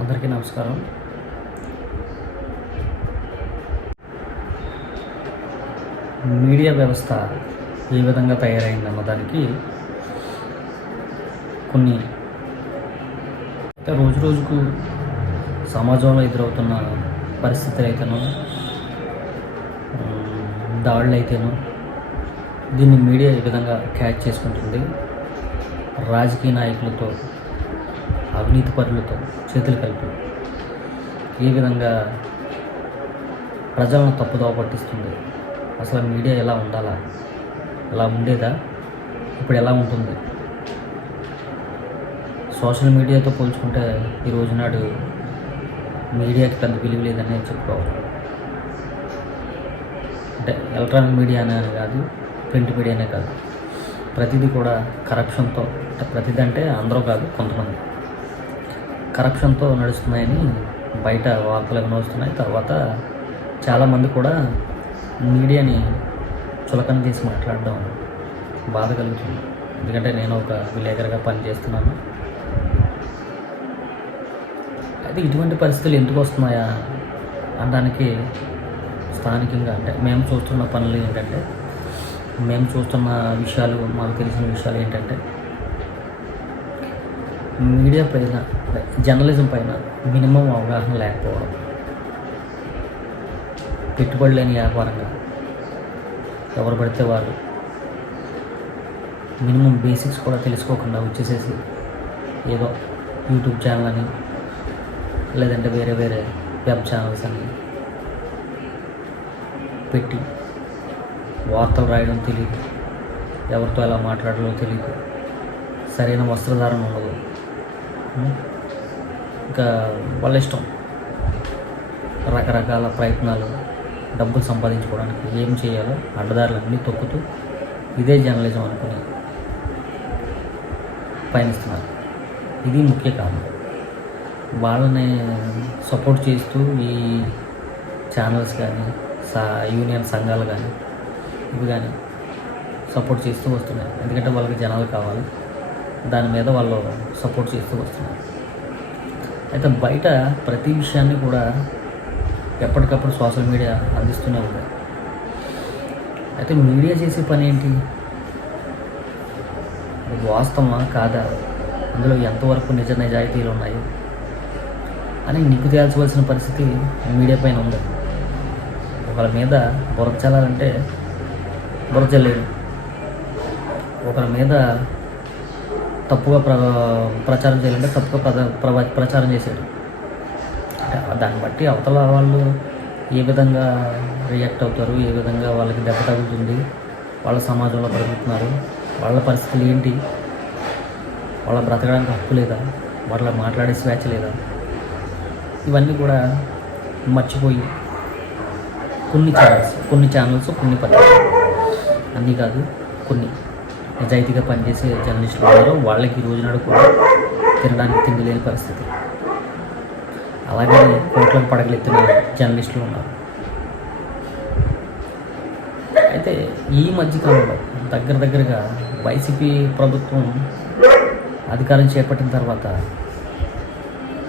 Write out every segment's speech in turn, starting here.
అందరికీ నమస్కారం. మీడియా వ్యవస్థ ఏ విధంగా తయారైందన్న దానికి కొన్ని రోజు రోజుకు సమాజంలో ఎదురవుతున్న పరిస్థితులు అయితేనో దాడులు అయితేనో దీన్ని మీడియా ఈ విధంగా క్యాచ్ చేసుకుంటుంది? రాజకీయ నాయకులతో అవినీతి పరులతో చేతులు కలిపి ఏ విధంగా ప్రజలను తప్పుదోవ పట్టిస్తుంది? అసలు మీడియా ఎలా ఉండాలా? ఎలా ఉండేదా? ఇప్పుడు ఎలా ఉంటుంది? సోషల్ మీడియాతో పోల్చుకుంటే ఈ రోజునాడు మీడియాకి పెద్ద విలువ లేదని చెప్పుకోవాలి. అంటే ఎలక్ట్రానిక్ మీడియా అనే కాదు ప్రింట్ మీడియానే కాదు. ప్రతిదీ కూడా కరప్షన్తో అంటే ప్రతిదీ అంటే అందరూ కాదు కొంతమంది. కరప్షన్తో నడుస్తున్నాయని బయట వార్తలు వినొస్తున్నాయి తర్వాత చాలామంది కూడా మీడియాని చులకన చేసి మాట్లాడడం బాధ కలుగుతుంది. ఎందుకంటే నేను ఒక విలేకరిగా పనిచేస్తున్నాను. అయితే ఇటువంటి పరిస్థితులు ఎందుకు వస్తున్నాయా అనడానికి స్థానికంగా అంటే మేము చూస్తున్న పనులు ఏంటంటే మేము చూస్తున్న విషయాలు మాకు తెలిసిన విషయాలు ఏంటంటే మీడియా పైన జర్నలిజం పైన మినిమం అవగాహన లేకపోవడం. పెట్టుబడి లేని వ్యాపారంగా ఎవరు పడితే వారు మినిమం బేసిక్స్ కూడా తెలుసుకోకుండా వచ్చేసేసి ఏదో యూట్యూబ్ ఛానల్ అని లేదంటే వేరే వేరే వెబ్ ఛానల్స్ అని పెట్టి వార్తలు రాయడం తెలియదు ఎవరితో ఎలా మాట్లాడాలో తెలియదు సరైన వస్త్రధారణ ఉండదు. ఇంకా వాళ్ళ ఇష్టం. రకరకాల ప్రయత్నాలు డబ్బులు సంపాదించుకోవడానికి ఏం చేయాలో అడ్డదారులన్నీ తొక్కుతూ ఇదే జర్నలిజం అనుకుని పయనిస్తున్నారు. ఇది ముఖ్య కారణం. వాళ్ళని సపోర్ట్ చేస్తూ ఈ ఛానల్స్ కానీ సా యూనియన్ సంఘాలు కానీ ఇవి కానీ సపోర్ట్ చేస్తూ వస్తున్నాయి ఎందుకంటే వాళ్ళకి జనాలు కావాలి. దాని మీద వాళ్ళు సపోర్ట్ చేస్తూ వస్తున్నారు. అయితే బయట ప్రతి విషయాన్ని కూడా ఎప్పటికప్పుడు సోషల్ మీడియా అందిస్తూనే ఉంది. అయితే మీడియా చేసే పని ఏంటి? ఇది వాస్తవమా? కాదా? అందులో ఎంతవరకు నిజ నిజాయితీలు ఉన్నాయి? అని నీకు తేల్చవలసిన పరిస్థితి మీడియా పైన ఉంది. ఒకరి మీద బురద చల్లాలంటే బురద చల్లేడు ఒకరి మీద తప్పుగా ప్ర ప్రచారం చేయాలంటే తప్పుగా ప్ర ప్ర- ప్రచారం చేశాడు దాన్ని బట్టి అవతల వాళ్ళు ఏ విధంగా రియాక్ట్ అవుతారు ఏ విధంగా వాళ్ళకి దెబ్బ తగులుతుంది వాళ్ళ సమాజంలో బ్రతుకుతున్నారు వాళ్ళ పరిస్థితులు ఏంటి వాళ్ళ బ్రతకడానికి హక్కు లేదా వాళ్ళ మాట్లాడే స్వేచ్ఛ లేదా ఇవన్నీ కూడా మర్చిపోయి కొన్ని ఛానల్స్ కొన్ని ఛానల్స్ కొన్ని పద్ధతులు అన్నీ కాదు కొన్ని. నిజాయితీగా పనిచేసే జర్నలిస్టులు ఉన్నారు. వాళ్ళకి ఈ రోజునాడు కూడా తినడానికి తిండి లేని పరిస్థితి. అలాగే కోట్లకు పడగలెత్తిన జర్నలిస్టులు ఉన్నారు. అయితే ఈ మధ్యకాలంలో దగ్గర దగ్గరగా వైసీపీ ప్రభుత్వం అధికారం చేపట్టిన తర్వాత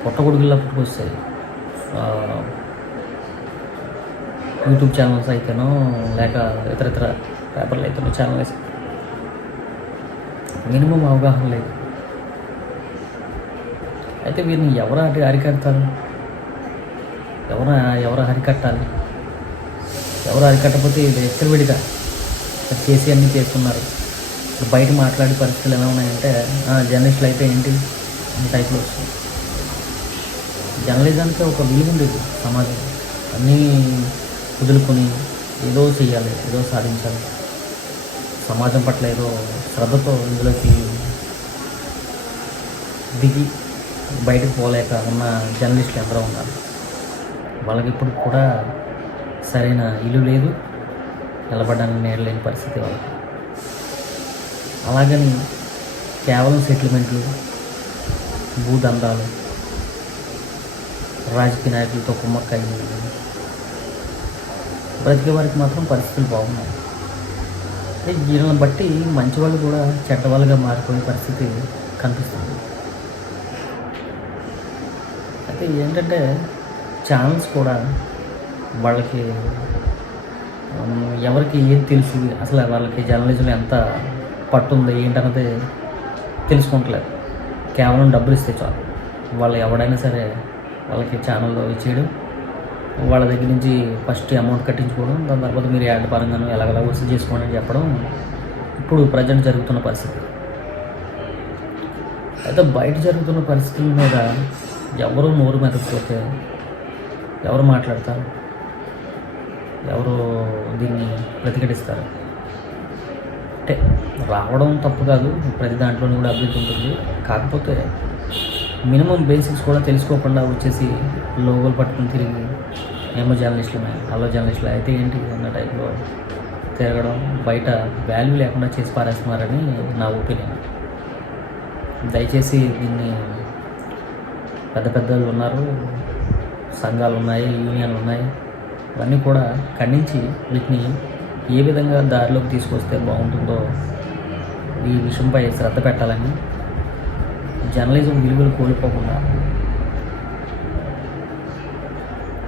పుట్టగొడుగుల్లో పుట్టుకొస్తాయి యూట్యూబ్ ఛానల్స్ అయితేనో లేక ఇతర ఇతర పేపర్లు అయితేనో ఛానల్స్ మినిమం అవగాహన లేదు. అయితే వీరిని ఎవరు అటు అరికడతారు? ఎవరు ఎవరు అరికట్టాలి? ఎవరు అరికట్టకపోతే ఇది విడిగా చేసి అన్నీ చేస్తున్నారు. బయట మాట్లాడే పరిస్థితులు ఎలా ఉన్నాయంటే జర్నలిస్టులు అయితే ఏంటి? అనే టైప్లో వస్తుంది జర్నలిజానికి ఒక విలువ ఉండేది సమాజం అన్నీ వదులుకొని ఏదో చేయాలి ఏదో సాధించాలి. సమాజం పట్ల ఏదో శ్రద్ధతో ఇందులోకి దిగి బయటకు పోలేక ఉన్న జర్నలిస్టులు ఎందరో ఉన్నారు. వాళ్ళకి ఇప్పుడు కూడా సరైన ఇల్లు లేదు నిలబడడానికి నీడ పరిస్థితి వాళ్ళకి. అలాగని కేవలం సెటిల్మెంట్లు భూదందాలు రాజకీయ నాయకులతో కుమ్మక్కయ్యి బ్రతికే వారికి మాత్రం పరిస్థితులు బాగున్నాయి. వీళ్ళని బట్టి మంచి వాళ్ళు కూడా చెడ్డ వాళ్ళుగా మారిపోయే పరిస్థితి కనిపిస్తుంది. అయితే ఏంటంటే ఛానల్స్ కూడా వాళ్ళకి ఎవరికి ఏం తెలుసు అసలు వాళ్ళకి జర్నలిజం ఎంత పట్టుంది ఏంటన్నది తెలుసుకుంటలేదు. కేవలం డబ్బులు ఇస్తే చాలు. వాళ్ళు ఎవడైనా సరే వాళ్ళకి ఛానల్లో ఇచ్చేయడం వాళ్ళ దగ్గర నుంచి ఫస్ట్ అమౌంట్ కట్టించుకోవడం దాని తర్వాత మీరు యాడ్ పరంగాను ఎలాగలా వసూలు చేసుకోండి అని చెప్పడం ఇప్పుడు ప్రజెంట్ జరుగుతున్న పరిస్థితి. అయితే బయట జరుగుతున్న పరిస్థితుల మీద ఎవరు నోరు మెదకపోతే ఎవరు మాట్లాడతారు? ఎవరు దీన్ని ప్రతిఘటిస్తారు? అంటే రావడం తప్పు కాదు ప్రతి దాంట్లోనే కూడా అభివృద్ధి ఉంటుంది. కాకపోతే మినిమం బేసిక్స్ కూడా తెలుసుకోకుండా వచ్చేసి లోగోలు పట్టుకుని తిరిగి ఏమో జర్నలిస్టులమే హలో జర్నలిస్టులు అయితే ఏంటి అన్న టైప్లో తిరగడం బయట వాల్యూ లేకుండా చేసి పారేస్తున్నారని నా ఒపీనియన్ దయచేసి దీన్ని పెద్ద పెద్దలు ఉన్నారు సంఘాలు ఉన్నాయి యూనియన్లు ఉన్నాయి. ఇవన్నీ కూడా ఖండించి వీటిని ఏ విధంగా దారిలోకి తీసుకొస్తే బాగుంటుందో ఈ విషయంపై శ్రద్ధ పెట్టాలని జర్నలిజం విలువలు కోల్పోకుండా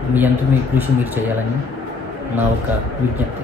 మీ అంత మీ కృషి మీరు చేయాలని నా ఒక విజ్ఞప్తి.